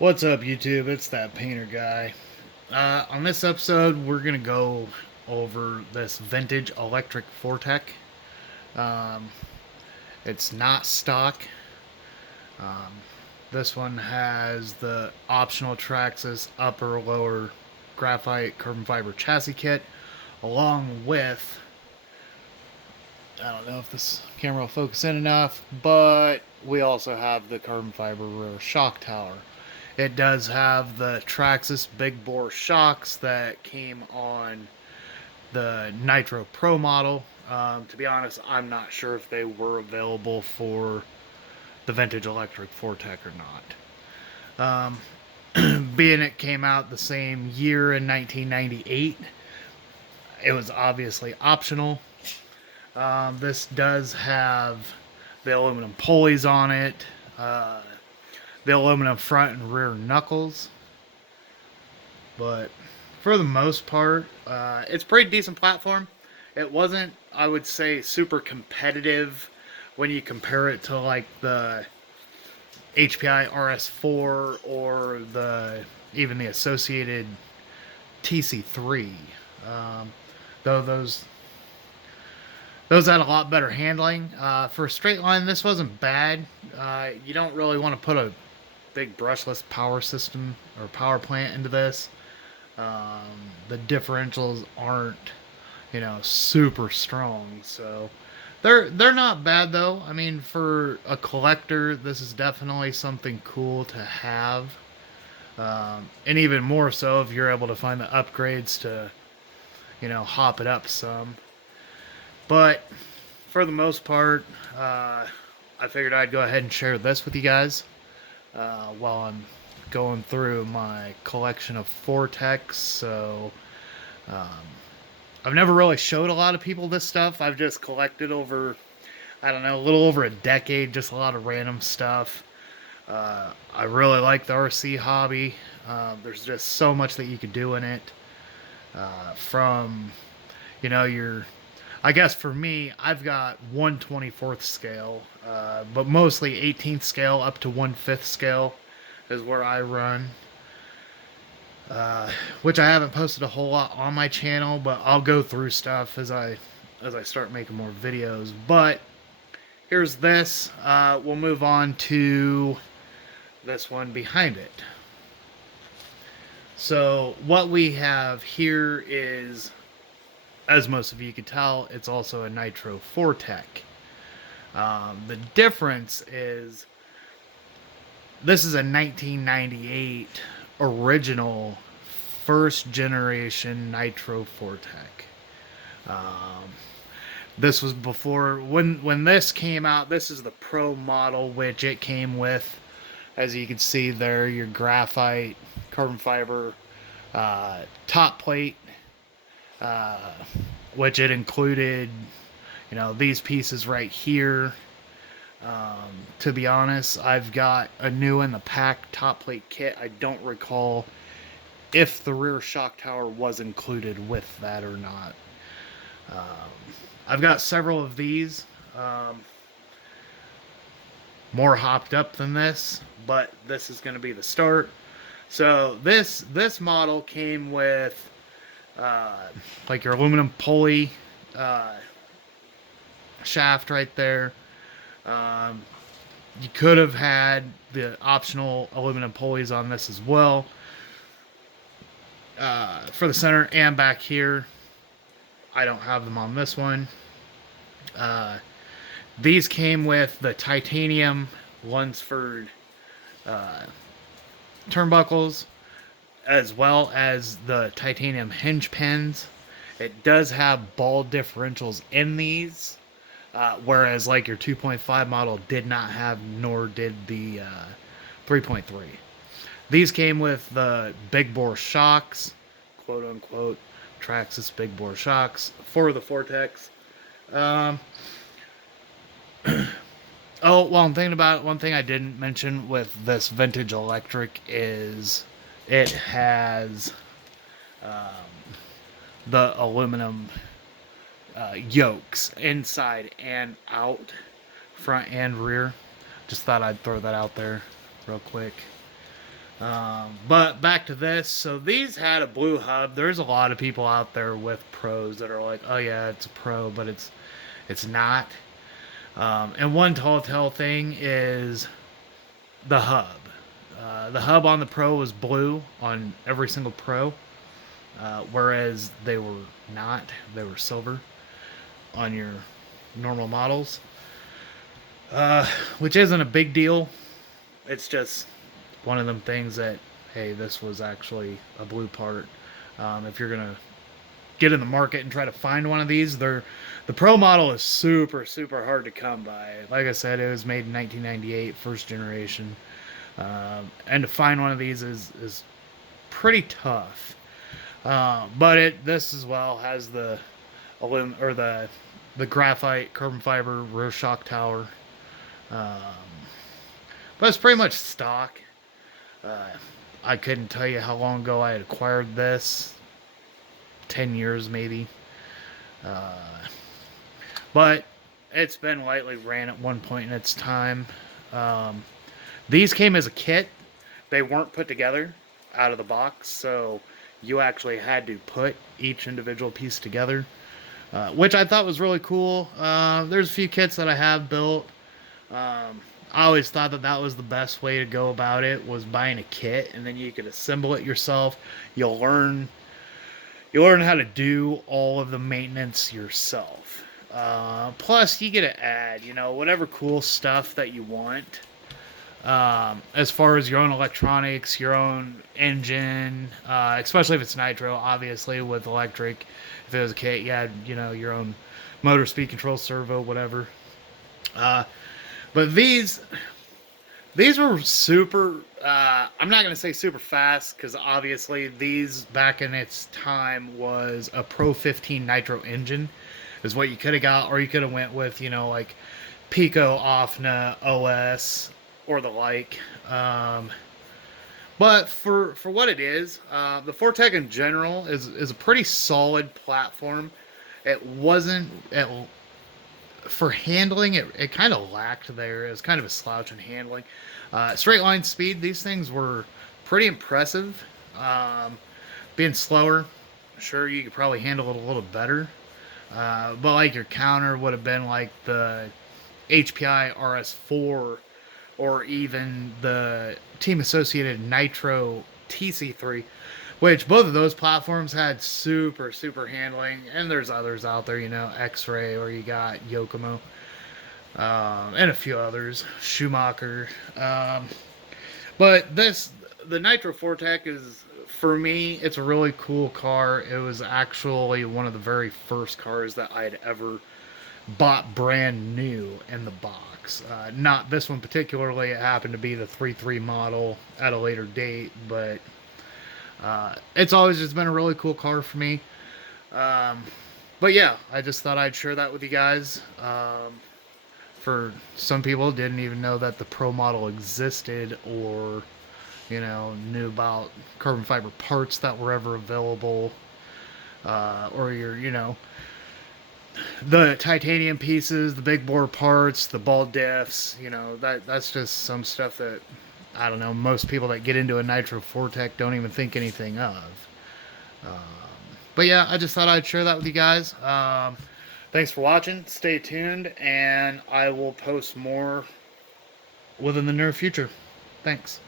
What's up, YouTube? It's that painter guy. On this episode, we're gonna go over this vintage electric Fortec. Um, it's not stock. Um, this one has the optional Traxxas upper lower graphite carbon fiber chassis kit, along with, I don't know if this camera will focus in enough, but we also have the carbon fiber rear shock tower. It does have the Traxxas big bore shocks that came on the Nitro Pro model. To be honest, I'm not sure if they were available for the vintage electric Fortec or not. Being it came out the same year in 1998, it was obviously optional. This does have the aluminum pulleys on it, uh, the aluminum front and rear knuckles, but for the most part, it's a pretty decent platform. It wasn't, I would say, super competitive when you compare it to like the HPI RS4 or the even the associated TC3. Um, though those had a lot better handling. For a straight line, this wasn't bad. You don't really want to put a big brushless power system or power plant into this. The differentials aren't, super strong. So they're not bad though. I mean, for a collector, this is definitely something cool to have. And even more so if you're able to find the upgrades to, hop it up some. But for the most part, I figured I'd go ahead and share this with you guys while I'm going through my collection of Vortex. So um, I've never really showed a lot of people this stuff. I've just collected over, I don't know, a little over a decade, just a lot of random stuff. I really like the RC hobby. There's just so much that you could do in it. From, your, I guess for me, I've got 1/24th scale, but mostly 18th scale up to 1/5 scale is where I run. Which I haven't posted a whole lot on my channel, but I'll go through stuff as I start making more videos. But here's this. We'll move on to this one behind it. So what we have here is, as most of you can tell, it's also a Nitro Fortec. The difference is this is a 1998 original first generation Nitro Fortec. Um, this was before when this came out. This is the Pro model, which it came with, as you can see there, your graphite carbon fiber top plate, uh, which it included, these pieces right here. To be honest, I've got a new in the pack top plate kit. I don't recall if the rear shock tower was included with that or not. Um, I've got several of these, more hopped up than this, but this is going to be the start. So this model came with like your aluminum pulley shaft right there. Um, you could have had the optional aluminum pulleys on this as well, for the center and back here. I don't have them on this one. Uh, these came with the titanium Lunsford uh, turnbuckles, as well as the titanium hinge pins. It does have ball differentials in these, whereas like your 2.5 model did not have, nor did the 3.3. These came with the big bore shocks, quote unquote, Traxxas big bore shocks for the Vortex. Um, oh, while I'm thinking about it, one thing I didn't mention with this vintage electric is it has the aluminum yokes inside and out, front and rear. Just thought I'd throw that out there real quick. But back to this. So these had a blue hub. There's a lot of people out there with pros that are like, oh yeah, it's a pro, but it's not. And one telltale thing is the hub. The hub on the Pro was blue on every single Pro, whereas they were not. They were silver on your normal models, uh, which isn't a big deal. It's just one of them things that, hey, this was actually a blue part. If you're gonna get in the market and try to find one of these, the Pro model is super super hard to come by. Like I said, it was made in 1998, first generation. And to find one of these is pretty tough. But this as well has the the graphite carbon fiber rear shock tower. Um, but it's pretty much stock. Uh, I couldn't tell you how long ago I had acquired this. 10 years maybe. Uh, but it's been lightly ran at one point in its time. Um, these came as a kit. They weren't put together out of the box, so you actually had to put each individual piece together, which I thought was really cool. There's a few kits that I have built. I always thought that that was the best way to go about it, was buying a kit and then you could assemble it yourself. You'll learn how to do all of the maintenance yourself. Plus, you get to add, whatever cool stuff that you want. As far as your own electronics, your own engine, especially if it's Nitro, obviously with electric. If it was a kit, you had, your own motor, speed control, servo, whatever. Uh, but these were super. I'm not gonna say super fast because obviously these back in its time was a Pro 15 Nitro engine, is what you could have got, or you could have went with like Pico, OFNA, OS, or the like. But for what it is, the Fortec in general is a pretty solid platform. It wasn't for handling, it kind of lacked there. It was kind of a slouch in handling. Straight line speed, these things were pretty impressive. Being slower, sure, you could probably handle it a little better. But like your counter would have been like the HPI RS4 or even the Team Associated Nitro TC3, which both of those platforms had super, super handling. And there's others out there, X-Ray, or you got Yokomo, and a few others, Schumacher. But the Nitro Fortec is, for me, it's a really cool car. It was actually one of the very first cars that I had ever bought brand new in the box. Not this one particularly. It happened to be the 3.3 model at a later date, but it's always just been a really cool car for me. But yeah, I just thought I'd share that with you guys. For some people, didn't even know that the Pro model existed, or knew about carbon fiber parts that were ever available, or the titanium pieces, the big bore parts, the ball diffs. That's just some stuff that, I don't know, most people that get into a Nitro Fortec don't even think anything of. Um, but yeah, I just thought I'd share that with you guys. Thanks for watching. Stay tuned, and I will post more within the near future. Thanks.